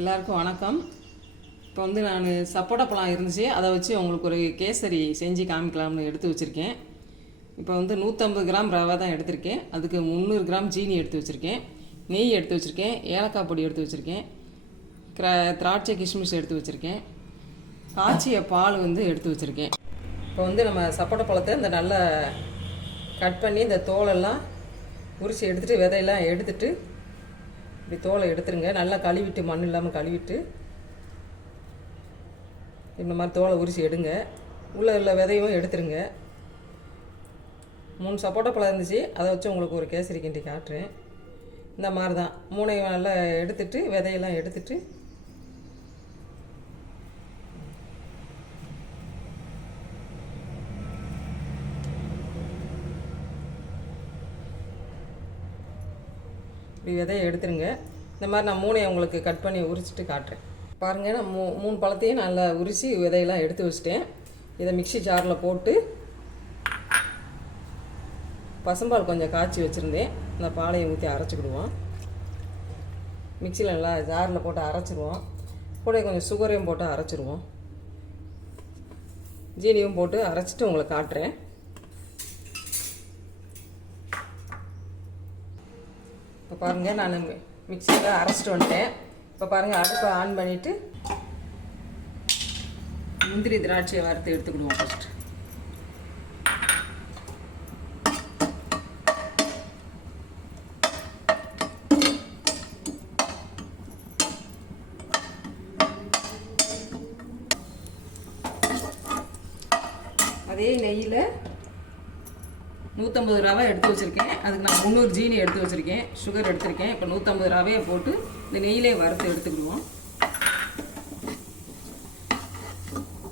எல்லாருக்கும் வணக்கம். இப்போ வந்து நான் சப்போட்டா பழம் இருந்துச்சு, அதை வச்சு உங்களுக்கு ஒரு கேசரி செஞ்சு காமிக்கலாம்னு எடுத்து வச்சுருக்கேன். இப்போ வந்து 150 கிராம் ரவை தான் எடுத்திருக்கேன். அதுக்கு 300 கிராம் ஜீனி எடுத்து வச்சுருக்கேன், நெய் எடுத்து வச்சுருக்கேன், ஏலக்காய் பொடி எடுத்து வச்சுருக்கேன், திராட்சை கிஷ்மிஷ் எடுத்து வச்சுருக்கேன், காய்ச்சிய பால் வந்து எடுத்து வச்சுருக்கேன். இப்போ வந்து நம்ம சப்போட்டா பழத்தை இந்த நல்லா கட் பண்ணி இந்த தோலெல்லாம் உரிச்சு எடுத்துகிட்டு விதையெல்லாம் எடுத்துகிட்டு இப்படி தோலை எடுத்துருங்க. நல்லா கழுவிட்டு, மண் இல்லாமல் கழுவிட்டு இந்த மாதிரி தோலை உரிச்சு எடுங்க. உள்ள விதையும் எடுத்துருங்க. 3 சப்போட்டா பழம் இருந்துச்சு, அதை வச்சு உங்களுக்கு ஒரு கேசரி கிண்டி காட்டுறேன். இந்த மாதிரி தான் 3 நல்லா எடுத்துட்டு விதையெல்லாம் எடுத்துட்டு இப்படி விதையை எடுத்துருங்க. இந்த மாதிரி நான் 3 உங்களுக்கு கட் பண்ணி உரிச்சிட்டு காட்டுறேன். பாருங்கள், நான் 3 பழத்தையும் நல்லா உரித்து விதையெல்லாம் எடுத்து வச்சுட்டேன். இதை மிக்ஸி ஜாரில் போட்டு பசும்பால் கொஞ்சம் காய்ச்சி வச்சுருந்தேன், இந்த பாலையை ஊற்றி அரைச்சிக்கிடுவோம். மிக்சியில் நல்லா ஜாரில் போட்டு அரைச்சிடுவோம். கூட கொஞ்சம் சுகரையும் போட்டு அரைச்சிடுவோம். ஜீனியும் போட்டு அரைச்சிட்டு உங்களுக்கு காட்டுறேன். இப்போ பாருங்கள், நான் மிக்சியில் அரைச்சிட்டு வந்துட்டேன். இப்போ பாருங்கள், அடுப்பை ஆன் பண்ணிவிட்டு முந்திரி திராட்சையை வறுத்து எடுத்துக்கிடுவோம். ஃபஸ்ட்டு அதே நெய்யில் 150 ரவை எடுத்து வச்சுருக்கேன். அதுக்கு நான் 300 ஜீனி எடுத்து வச்சுருக்கேன், சுகர் எடுத்துருக்கேன். இப்போ 150 ரவையை போட்டு இந்த நெய்யிலே வறுத்து எடுத்துக்கிடுவோம்.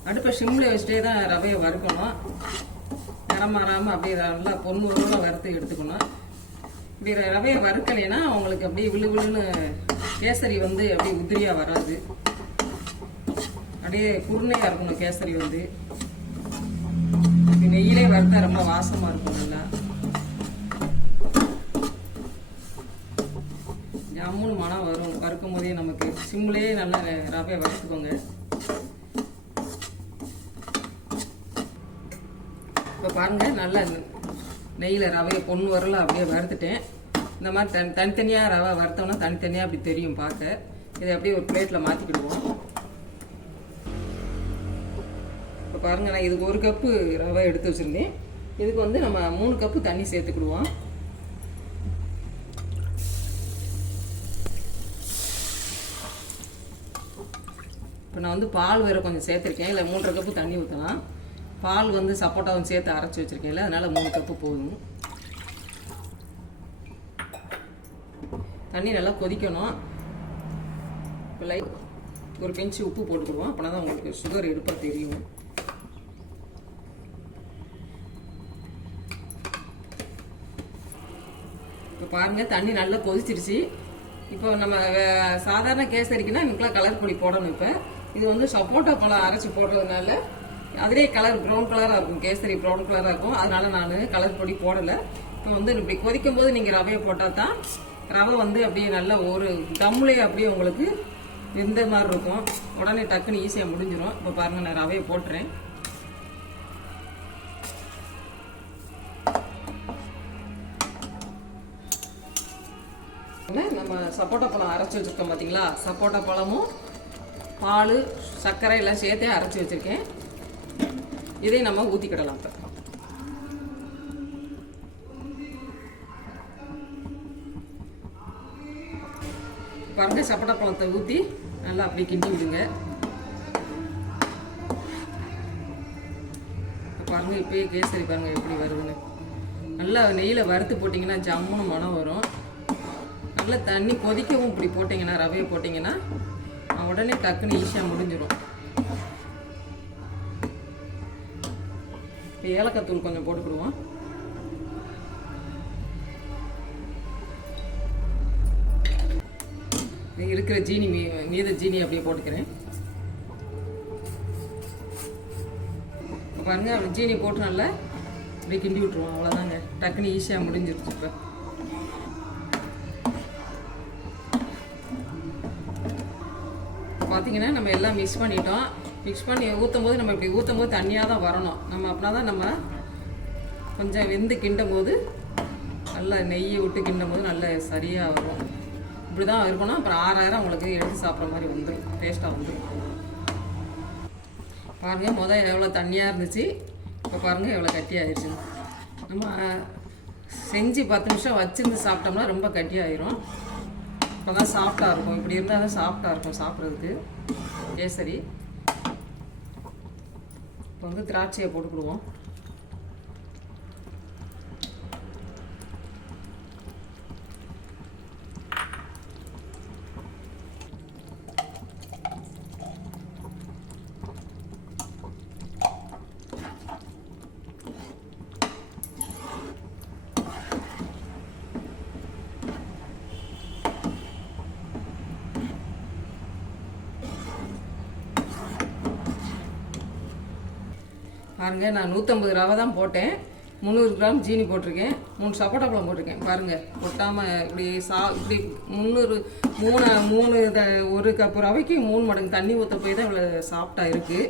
அடுப்பை சிம்மில் வச்சுட்டே தான் ரவையை வறுக்கணும். நிறம் மாறாமல் அப்படியே நல்லா பொன்முறையில் வறுத்து எடுத்துக்கணும். இப்படி ரவையை வறுக்கலைன்னா உங்களுக்கு அப்படியே விழு விழுன்னு கேசரி வந்து அப்படியே உதிரியாக வராது. அப்படியே குருணையாக இருக்கணும் கேசரி வந்து. நெய்யிலே வறுத்தா ரொம்ப வாசமாக இருக்கும். நல்லா ஜம்முன்னு மனம் வரும். வறுக்கும் போதே நமக்கு சிம்லேயே நல்லா ரவையை வறுத்துக்கோங்க. இப்போ பாருங்கள், நல்லா நெய்யில் ரவையை பொண்ணு வரல அப்படியே வறுத்துட்டேன். இந்த மாதிரி தனித்தனியாக ரவை வறுத்தோம்னா தனித்தனியாக அப்படி தெரியும் பார்க்க. இதை அப்படியே ஒரு பிளேட்டில் மாற்றிக்கிடுவோம். இப்போ பாருங்கள், நான் இதுக்கு 1 கப்பு ரவை எடுத்து வச்சுருந்தேன். இதுக்கு வந்து நம்ம 3 கப்பு தண்ணி சேர்த்துக்கிடுவோம். இப்போ நான் வந்து பால் வேறு கொஞ்சம் சேர்த்துருக்கேன். இல்லை 3.5 கப்பு தண்ணி ஊற்றலாம். பால் வந்து சப்போட்டாவும் சேர்த்து அரைச்சி வச்சுருக்கேன்ல, அதனால் 3 கப்பு போதும். தண்ணி நல்லா கொதிக்கணும். இப்போ லைட் ஒரு பிஞ்சு உப்பு போட்டுக்கிடுவோம். அப்படின்னா தான் உங்களுக்கு சுகர் எடுப்பாக தெரியும். இப்போ பாருங்கள், தண்ணி நல்லா கொதிச்சிருச்சு. இப்போ நம்ம சாதாரண கேசரிக்குன்னா இதுக்கெல்லாம் கலர் பொடி போடணும். இப்போ இது வந்து சப்போட்டா பழம் அரைச்சி போடுறதுனால அதிலே கலர் ப்ரௌன் கலராக இருக்கும். கேசரி ப்ரௌன் கலராக இருக்கும். அதனால நான் கலர் பொடி போடலை. இப்போ வந்து இப்படி கொதிக்கும் போது நீங்கள் ரவையை போட்டால் தான் ரவை வந்து அப்படியே நல்லா ஒரு தம்முலேயே அப்படியே உங்களுக்கு வெந்த மாதிரி இருக்கும். உடனே டக்குன்னு ஈஸியாக முடிஞ்சிடும். இப்போ பாருங்கள், நான் ரவையை போட்டுறேன். நம்ம சப்போட்டா பழம் அரைச்சி வச்சுருக்கோம் பார்த்தீங்களா, சப்போட்டா பழமும் பால் சர்க்கரை எல்லாம் சேர்த்தே அரைச்சி வச்சுருக்கேன். இதை நம்ம ஊற்றிக்கிடலாம். பாருங்க, சப்போட்டா பழத்தை ஊற்றி நல்லா அப்படியே கிண்டி விடுங்க. பாருங்க, இப்போயே கேசரி பாருங்க எப்படி வருதுன்னு. நல்லா நெய்யில் வறுத்து போட்டிங்கன்னா ஜம்முன்னு மனம் வரும். நல்லா தண்ணி கொதிக்கவும் இப்படி போட்டிங்கன்னா, ரவையை போட்டிங்கன்னா உடனே டக்குன்னு ஈஸியாக முடிஞ்சிடும். இப்போ ஏலக்காய் தூள் கொஞ்சம் போட்டுக்கிடுவோம். இருக்கிற ஜீனி மீத ஜீனி அப்படியே போட்டுக்கிறேன். பாருங்க, அப்படி ஜீனி போட்டு நல்லா அப்படியே கிண்டி விட்டுருவோம். அவ்வளோதாங்க, டக்குன்னு ஈஸியாக முடிஞ்சிருச்சு. இப்போ பார்த்தீங்கன்னா நம்ம எல்லாம் மிக்ஸ் பண்ணிட்டோம். மிக்ஸ் பண்ணி ஊற்றும் போது நம்ம இப்படி ஊற்றும் போது தண்ணியாக தான் வரணும். நம்ம அப்படின்னா தான் நம்ம கொஞ்சம் வெந்து கிண்டும் போது நல்லா நெய்யை விட்டு கிண்டும் போது நல்லா சரியாக வரும். இப்படி தான் இருக்கணும். அப்புறம் 6000 உங்களுக்கு எடுத்து சாப்பிட்ற மாதிரி வந்துடும், டேஸ்ட்டாக வந்துடும். பாருங்கள் எவ்வளோ தண்ணியாக இருந்துச்சு, இப்போ பாருங்கள் எவ்வளோ கட்டியாகிடுச்சு. நம்ம செஞ்சு 10 நிமிஷம் வச்சுருந்து சாப்பிட்டோம்னா ரொம்ப கட்டியாயிரும். இப்போ தான் சாஃப்டாக இருக்கும். இப்படி இருந்தால் தான் சாஃப்டாக இருக்கும் சாப்பிட்றதுக்கு கேசரி. இப்போ வந்து திராட்சையை போட்டுக்கிடுவோம். பாருங்கள், நான் 150 ரவை தான் போட்டேன். 300 கிராம் ஜீனி போட்டிருக்கேன். 3 சப்போட்டா பழம் போட்டிருக்கேன். பாருங்கள், கொட்டாமல் இப்படி இப்படி 1 கப்பு ரவைக்கு 3 மடங்கு தண்ணி ஊற்ற போய் தான் இவ்வளோ சாஃப்டாக இருக்குது.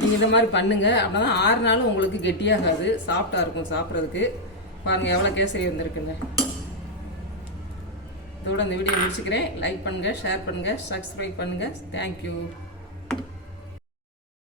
நீங்கள் இந்த மாதிரி பண்ணுங்கள். அப்படின்னா தான் 6 நாளும் உங்களுக்கு கெட்டியாகாது, சாஃப்டாக இருக்கும் சாப்பிட்றதுக்கு. பாருங்கள் எவ்வளோ கேசரி வந்துருக்குங்க. இதோட இந்த வீடியோ முடிச்சுக்கிறேன். லைக் பண்ணுங்கள், ஷேர் பண்ணுங்கள், சப்ஸ்கிரைப் பண்ணுங்கள். தேங்க்யூ.